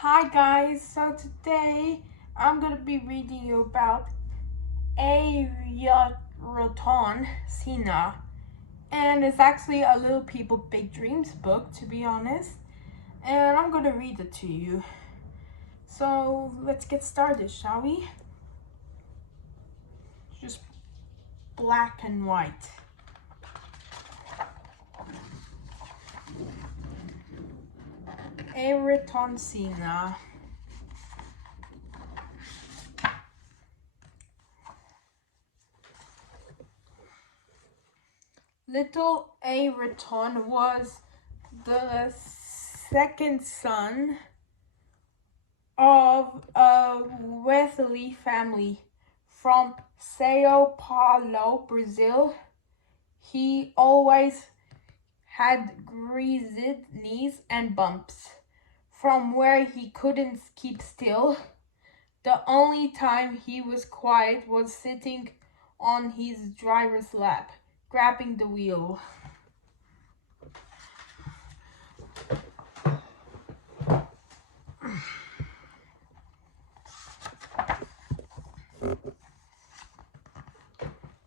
Hi guys, so today I'm gonna be reading you about Ayrton Senna, and it's actually a Little People Big Dreams book, to be honest, and I'm gonna read it to you. So let's get started, shall we? Just black and white. Ayrton Senna. Little Ayrton was the second son of a wealthy family from Sao Paulo, Brazil. He always had greased knees and bumps from where he couldn't keep still. The only time he was quiet was sitting on his driver's lap, grabbing the wheel.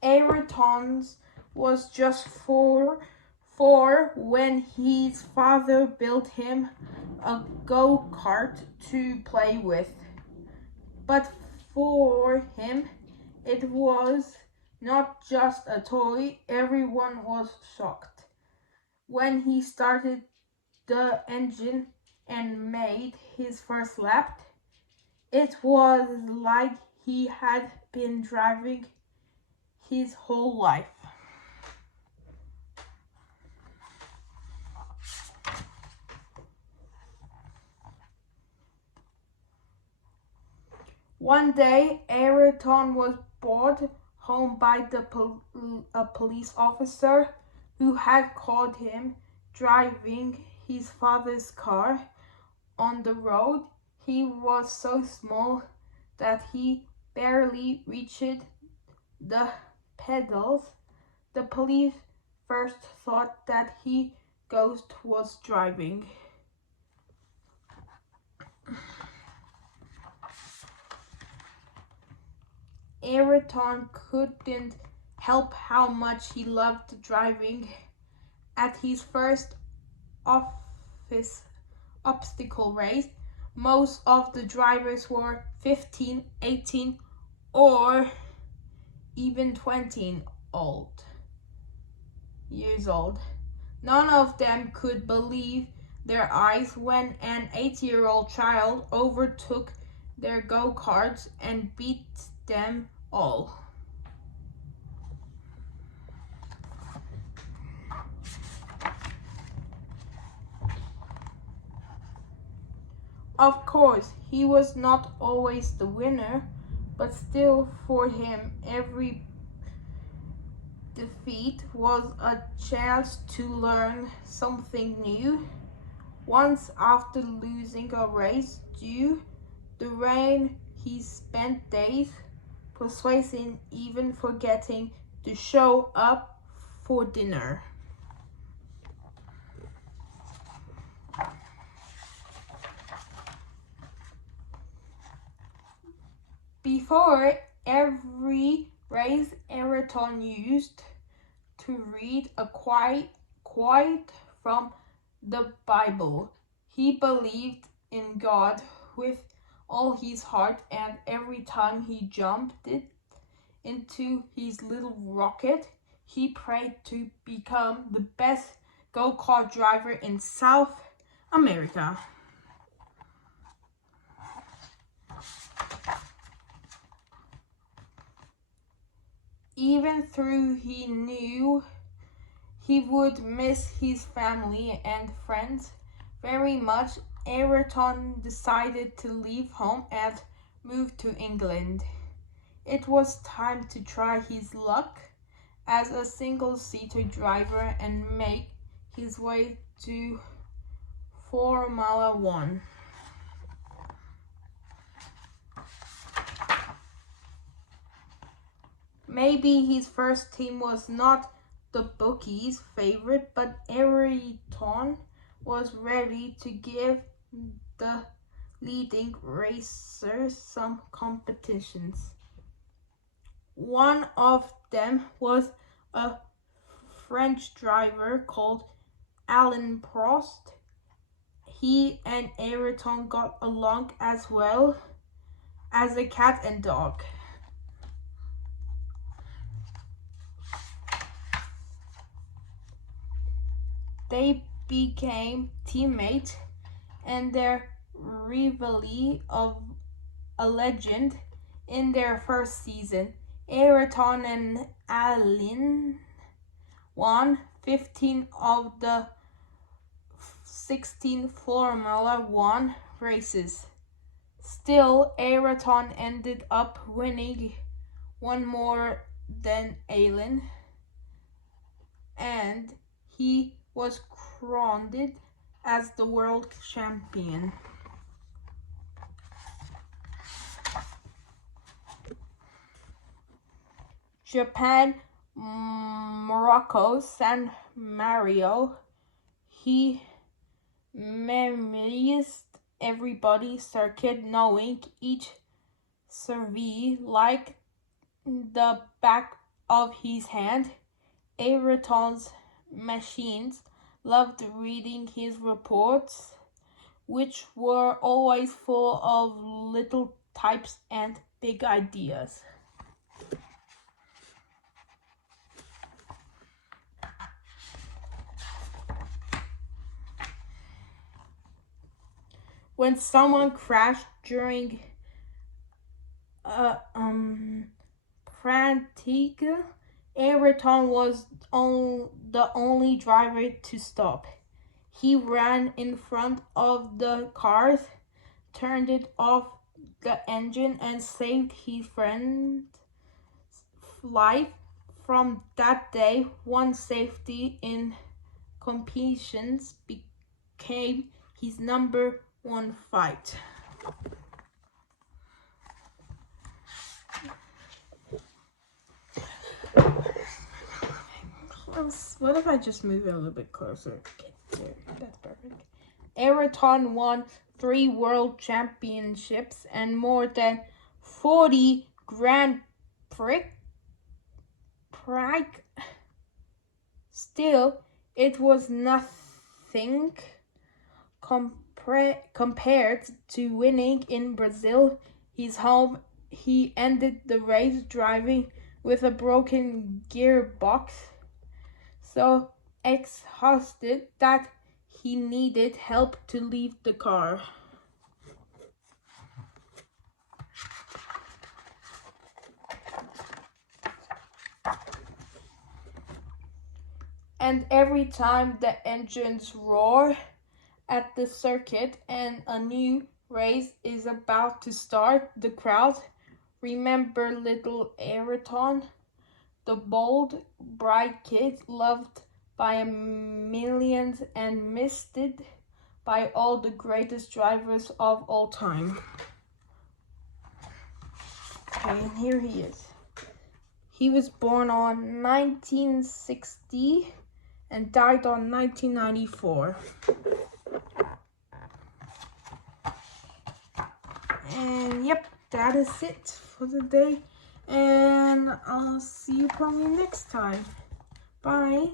Ayrton's was just four when his father built him a go-kart to play with. But for him, it was not just a toy. Everyone was shocked when he started the engine and made his first lap. It was like he had been driving his whole life. One day, Ayrton was brought home by a police officer who had caught him driving his father's car on the road. He was so small that he barely reached the pedals. The police first thought that he ghost was driving. Ayrton couldn't help how much he loved driving. At his first office obstacle race, most of the drivers were 15, 18, or even 20 years old. None of them could believe their eyes when an 8-year-old child overtook their go-karts and beat them all. Of course, he was not always the winner, but still for him, every defeat was a chance to learn something new. Once, after losing a race due the rain, he spent days persuading, even forgetting to show up for dinner. Before every race, Ayrton used to read a quote from the Bible. He believed in God with all his heart, and every time he jumped into his little rocket, he prayed to become the best go-kart driver in South America. Even though he knew he would miss his family and friends very much, Ayrton decided to leave home and move to England. It was time to try his luck as a single-seater driver and make his way to Formula One. Maybe his first team was not the bookies' favorite, but Ayrton was ready to give the leading racers some competitions. One of them was a French driver called Alain Prost. He and Ayrton got along as well as a cat and dog. They became teammates, and their rivalry of a legend in their first season. Ayrton and Alain won 15 of the 16 Formula One races. Still, Ayrton ended up winning one more than Alain, and he was crowned as the world champion. Japan, Morocco, San Marino. He memorized every circuit, knowing each survey like the back of his hand. Ayrton's machines loved reading his reports, which were always full of little types and big ideas. When someone crashed during a practice, Ayrton was the only driver to stop. He ran in front of the cars, turned it off the engine, and saved his friend's life. From that day, one safety in competitions became his number one fight. What if I just move it a little bit closer? Okay, there, that's perfect. Ayrton won 3 world championships and more than 40 Grand Prix. Still, it was nothing compared to winning in Brazil, his home. He ended the race driving with a broken gearbox, so exhausted that he needed help to leave the car. And every time the engines roar at the circuit and a new race is about to start, the crowd remember little Ayrton, the bold, bright kid loved by millions and missed by all the greatest drivers of all time. Okay, and here he is. He was born on 1960 and died on 1994. And yep, that is it for the day. And I'll see you probably next time. Bye.